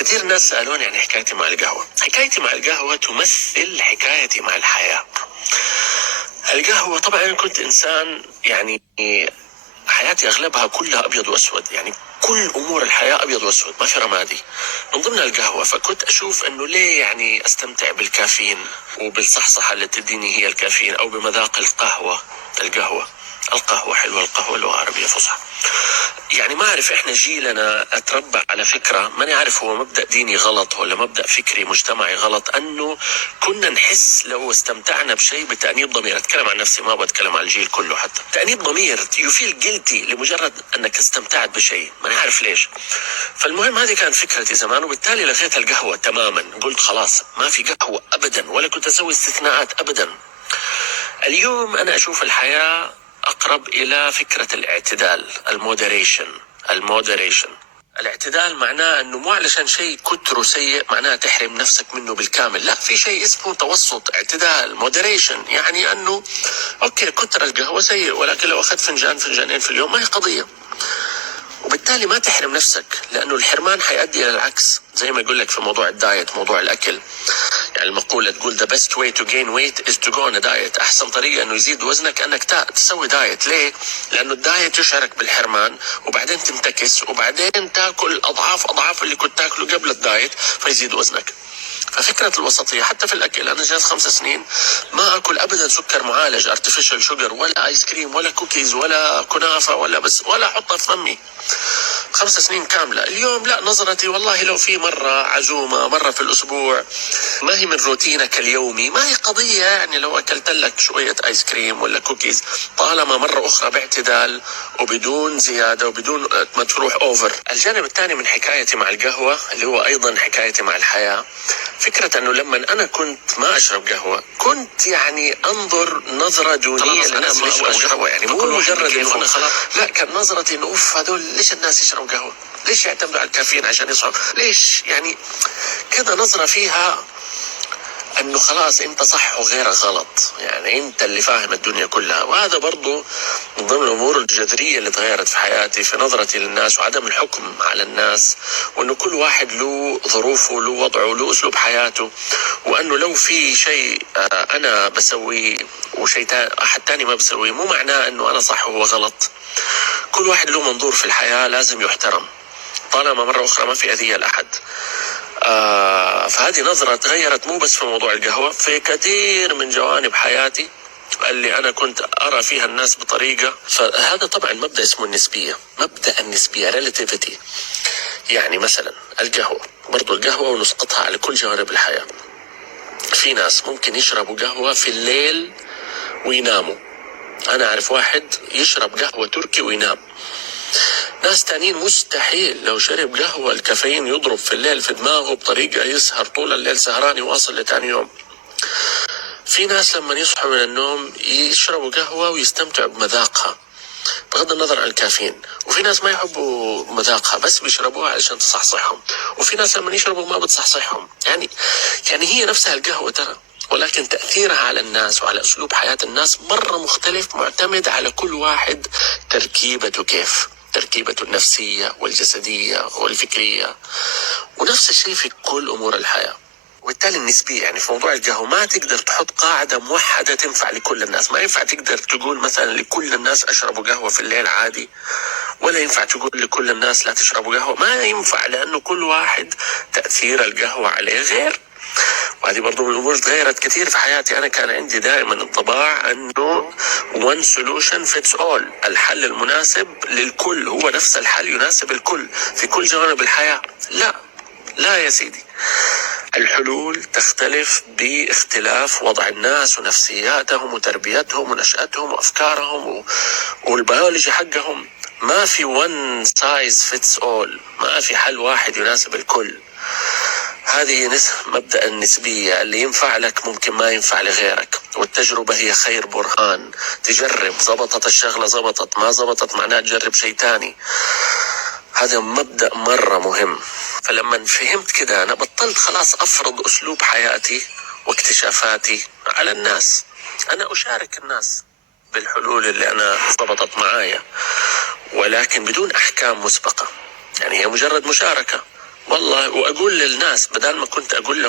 كثير ناس سألوني عن حكايتي مع القهوة. حكايتي مع القهوة تمثل حكايتي مع الحياة. القهوة طبعا أنا كنت إنسان يعني حياتي أغلبها كلها أبيض وأسود، يعني كل أمور الحياة أبيض وأسود ما في رمادي، من ضمن القهوة. فكنت أشوف أنه ليه يعني أستمتع بالكافيين وبالصحصحة اللي تديني هي الكافيين، أو بمذاق القهوة حلوة، القهوة لغة عربية فصحى. يعني ما أعرف، إحنا جيلنا أتربى على فكرة، ماني عارف هو مبدأ ديني غلط ولا مبدأ فكري مجتمعي غلط، أنه كنا نحس لو استمتعنا بشيء بتأنيب ضمير. أتكلم عن نفسي، ما بتكلم عن الجيل كله. حتى تأنيب ضمير، يفيل جلتي لمجرد أنك استمتعت بشيء، ماني عارف ليش. فالمهم هذه كانت فكرتي زمان، وبالتالي لغيت القهوة تماما. قلت خلاص ما في قهوة أبدا، ولا كنت أسوي استثناءات أبدا. اليوم أنا أشوف الحياة أقرب إلى فكرة الاعتدال، المودريشن. الاعتدال معناه أنه مو علشان شيء كتره سيء معناه تحرم نفسك منه بالكامل، لا، في شيء اسمه توسط، اعتدال، مودريشن. يعني أنه أوكي كتر القهوة سيء، ولكن لو أخذت فنجانين في اليوم ما هي قضية، وبالتالي ما تحرم نفسك، لأنه الحرمان حيؤدي إلى العكس. زي ما يقول لك في موضوع الدايت، موضوع الأكل، يعني المقولة تقول the best way to gain weight is to go on a diet. أحسن طريقة أنه يزيد وزنك أنك تسوي دايت. ليه؟ لأنه الدايت يشعرك بالحرمان، وبعدين تنتكس، وبعدين تاكل أضعاف اللي كنت تاكله قبل الدايت، فيزيد وزنك. ففكرة الوسطية حتى في الأكل. أنا جلست 5 سنين ما أكل أبدا سكر معالج artificial sugar، ولا آيس كريم، ولا كوكيز، ولا كنافة، ولا أحطها في فمي 5 سنين كاملة. اليوم لا، نظرتي والله لو في مرة عزومة، مرة في الأسبوع، ما هي من روتينك اليومي، ما هي قضية. يعني لو أكلت لك شوية آيس كريم ولا كوكيز، طالما مرة أخرى باعتدال وبدون زيادة وبدون ما تروح أوفر. الجانب الثاني من حكايتي مع القهوة اللي هو أيضا حكايتي مع الحياة، فكرة أنه لما أنا كنت ما أشرب قهوة كنت يعني أنظر نظرة دونية للناس اللي يشربوا قهوة. يعني مو مجرد إنه أنا خلاص، لا، كان نظرتي إنه أوف هذول ليش الناس يشربوا قهوة؟ ليش يعتمدوا على الكافيين عشان يصحوا؟ ليش يعني كذا نظرة فيها انه خلاص انت صح وغيرك غلط، يعني انت اللي فاهم الدنيا كلها. وهذا برضو من ضمن الامور الجذرية اللي تغيرت في حياتي، في نظرتي للناس وعدم الحكم على الناس، وانه كل واحد له ظروفه، له وضعه، له اسلوب حياته، وانه لو في شيء انا بسويه وشيء احد تاني ما بسويه، مو معناه انه انا صح وهو غلط. كل واحد له منظور في الحياة لازم يحترم، طالما مرة أخرى ما في أذية لأحد. فهذه نظرة تغيرت مو بس في موضوع القهوة، في كثير من جوانب حياتي اللي أنا كنت أرى فيها الناس بطريقة. فهذا طبعا مبدأ اسمه النسبية، مبدأ النسبية relativity. يعني مثلا برضو القهوة ونسقطها على كل جوانب الحياة. في ناس ممكن يشربوا قهوة في الليل ويناموا. أنا أعرف واحد يشرب قهوة تركي وينام. ناس تانيين مستحيل، لو شرب قهوة الكافيين يضرب في الليل في دماغه بطريقة يسهر طول الليل سهران يواصل لتاني يوم. في ناس لما يصحوا من النوم يشربوا قهوة ويستمتعوا بمذاقها بغض النظر عن الكافيين. وفي ناس ما يحبوا مذاقها بس بيشربوها علشان تصحصحهم. وفي ناس لما يشربوا ما بتصحصحهم. يعني هي نفسها القهوة ترى، ولكن تأثيرها على الناس وعلى أسلوب حياة الناس مرة مختلف، معتمد على كل واحد تركيبته كيف، تركيبته النفسية والجسدية والفكرية. ونفس الشيء في كل أمور الحياة. وبالتالي النسبية، يعني في موضوع القهوة ما تقدر تحط قاعدة موحدة تنفع لكل الناس. ما ينفع تقدر تقول مثلا لكل الناس أشربوا قهوة في الليل عادي، ولا ينفع تقول لكل الناس لا تشربوا قهوة. ما ينفع، لأنه كل واحد تأثير القهوة عليه غير. وهذه برضو من الأمور تغيرت كثير في حياتي. أنا كان عندي دائما انطباع أنه one solution fits all، الحل المناسب للكل هو نفس الحل يناسب الكل في كل جوانب الحياة. لا يا سيدي، الحلول تختلف باختلاف وضع الناس ونفسياتهم وتربيتهم ونشأتهم وأفكارهم والبيولوجي حقهم. ما في one size fits all، ما في حل واحد يناسب الكل. هذه مبدأ النسبية، اللي ينفع لك ممكن ما ينفع لغيرك، والتجربة هي خير برهان. تجرب، زبطت الشغلة زبطت، ما زبطت معناه تجرب شيء تاني. هذا مبدأ مرة مهم. فلما فهمت كده أنا بطلت خلاص أفرض أسلوب حياتي واكتشافاتي على الناس. أنا أشارك الناس بالحلول اللي أنا ضبطت معايا، ولكن بدون أحكام مسبقة. يعني هي مجرد مشاركة والله. وأقول للناس بدل ما كنت أقول لهم